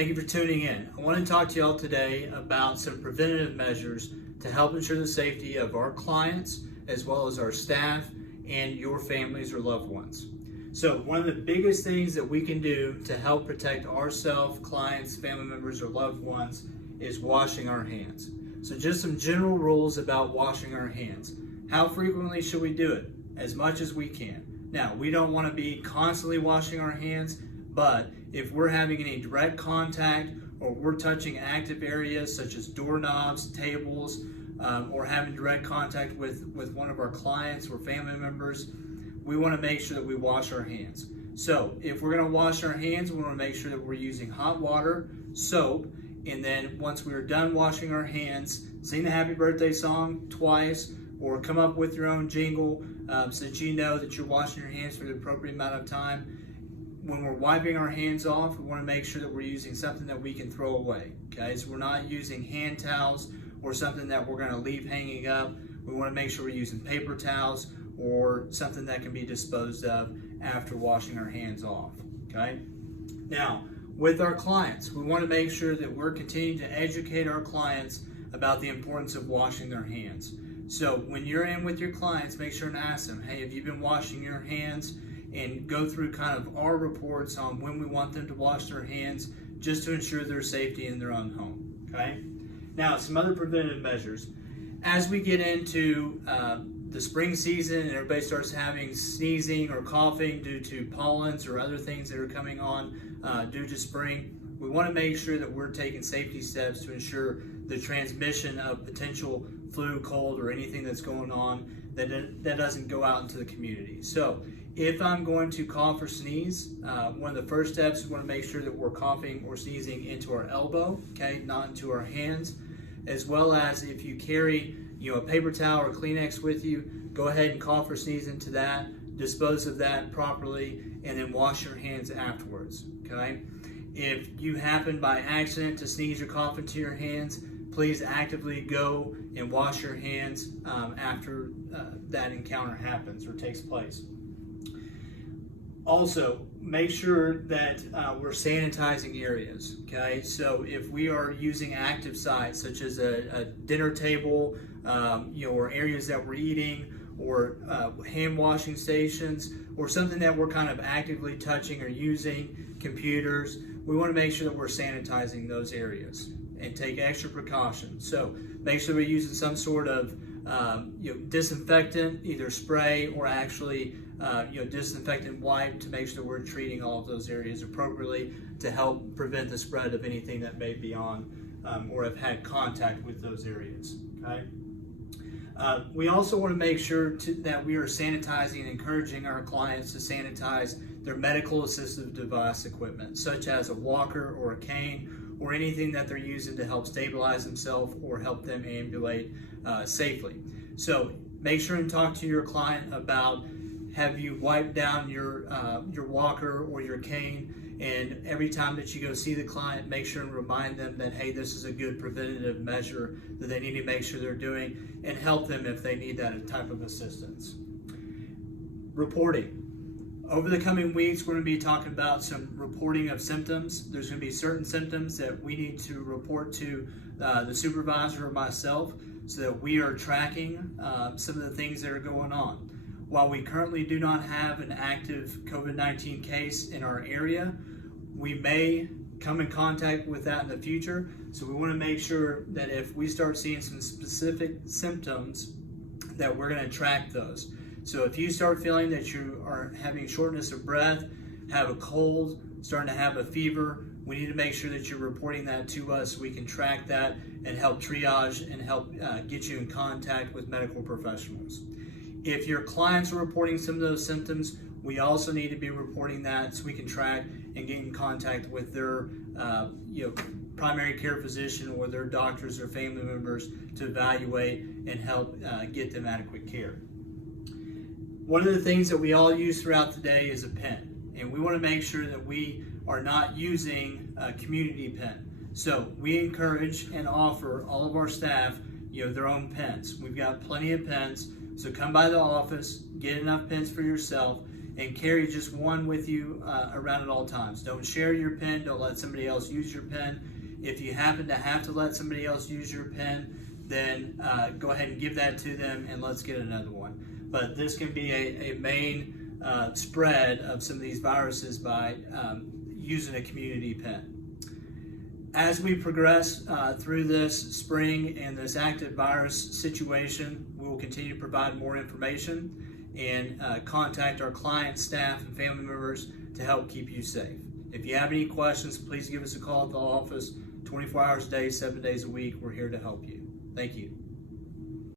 Thank you for tuning in. I want to talk to y'all today about some preventative measures to help ensure the safety of our clients as well as our staff and your families or loved ones. So one of the biggest things that we can do to help protect ourselves, clients, family members, or loved ones is washing our hands. So just some general rules about washing our hands. How frequently should we do it? As much as we can. Now, we don't want to be constantly washing our hands, but if we're having any direct contact or we're touching active areas such as doorknobs, tables, or having direct contact with one of our clients or family members, we want to make sure that we wash our hands. So if we're going to wash our hands, we want to make sure that we're using hot water, soap, and then once we're done washing our hands, sing the happy birthday song twice, or come up with your own jingle so that you know that you're washing your hands for the appropriate amount of time. When we're wiping our hands off, we want to make sure that we're using something that we can throw away. Okay, so we're not using hand towels or something that we're going to leave hanging up. We want to make sure we're using paper towels or something that can be disposed of after washing our hands off. Okay, now with our clients, we want to make sure that we're continuing to educate our clients about the importance of washing their hands. So when you're in with your clients, make sure and ask them, hey, have you been washing your hands? And go through kind of our reports on when we want them to wash their hands just to ensure their safety in their own home. Okay. Now, some other preventative measures. As we get into the spring season and everybody starts having sneezing or coughing due to pollens or other things that are coming on due to spring, we want to make sure that we're taking safety steps to ensure the transmission of potential flu, cold, or anything that's going on that doesn't go out into the community. So if I'm going to cough or sneeze, one of the first steps, we want to make sure that we're coughing or sneezing into our elbow, okay, not into our hands, as well as if you carry, a paper towel or Kleenex with you, go ahead and cough or sneeze into that, dispose of that properly, and then wash your hands afterwards, okay? If you happen by accident to sneeze or cough into your hands, please actively go and wash your hands after that encounter happens or takes place. Also, make sure that we're sanitizing areas, okay? So if we are using active sites such as a dinner table, or areas that we're eating, or hand washing stations, or something that we're kind of actively touching or using, computers, we want to make sure that we're sanitizing those areas and take extra precautions. So make sure we're using some sort of disinfectant, either spray or actually disinfectant wipe to make sure we're treating all of those areas appropriately to help prevent the spread of anything that may be on or have had contact with those areas. Okay. We also want to make sure that we are sanitizing and encouraging our clients to sanitize their medical assistive device equipment, such as a walker or a cane, or anything that they're using to help stabilize themselves or help them ambulate safely. So make sure and talk to your client about, have you wiped down your walker or your cane, and every time that you go see the client, make sure and remind them that, hey, this is a good preventative measure that they need to make sure they're doing, and help them if they need that type of assistance. Reporting. Over the coming weeks, we're going to be talking about some reporting of symptoms. There's going to be certain symptoms that we need to report to the supervisor or myself so that we are tracking some of the things that are going on. While we currently do not have an active COVID-19 case in our area, we may come in contact with that in the future. So we want to make sure that if we start seeing some specific symptoms, that we're going to track those. So if you start feeling that you are having shortness of breath, have a cold, starting to have a fever, we need to make sure that you're reporting that to us so we can track that and help triage and help get you in contact with medical professionals. If your clients are reporting some of those symptoms, we also need to be reporting that so we can track and get in contact with their primary care physician or their doctors or family members to evaluate and help get them adequate care. One of the things that we all use throughout the day is a pen, and we want to make sure that we are not using a community pen. So we encourage and offer all of our staff their own pens. We've got plenty of pens, so come by the office, get enough pens for yourself, and carry just one with you around at all times. Don't share your pen. Don't let somebody else use your pen. If you happen to have to let somebody else use your pen, then go ahead and give that to them, and let's get another one. But this can be a main spread of some of these viruses by using a community pen. As we progress through this spring and this active virus situation, we will continue to provide more information and contact our clients, staff, and family members to help keep you safe. If you have any questions, please give us a call at the office 24 hours a day, 7 days a week. We're here to help you. Thank you.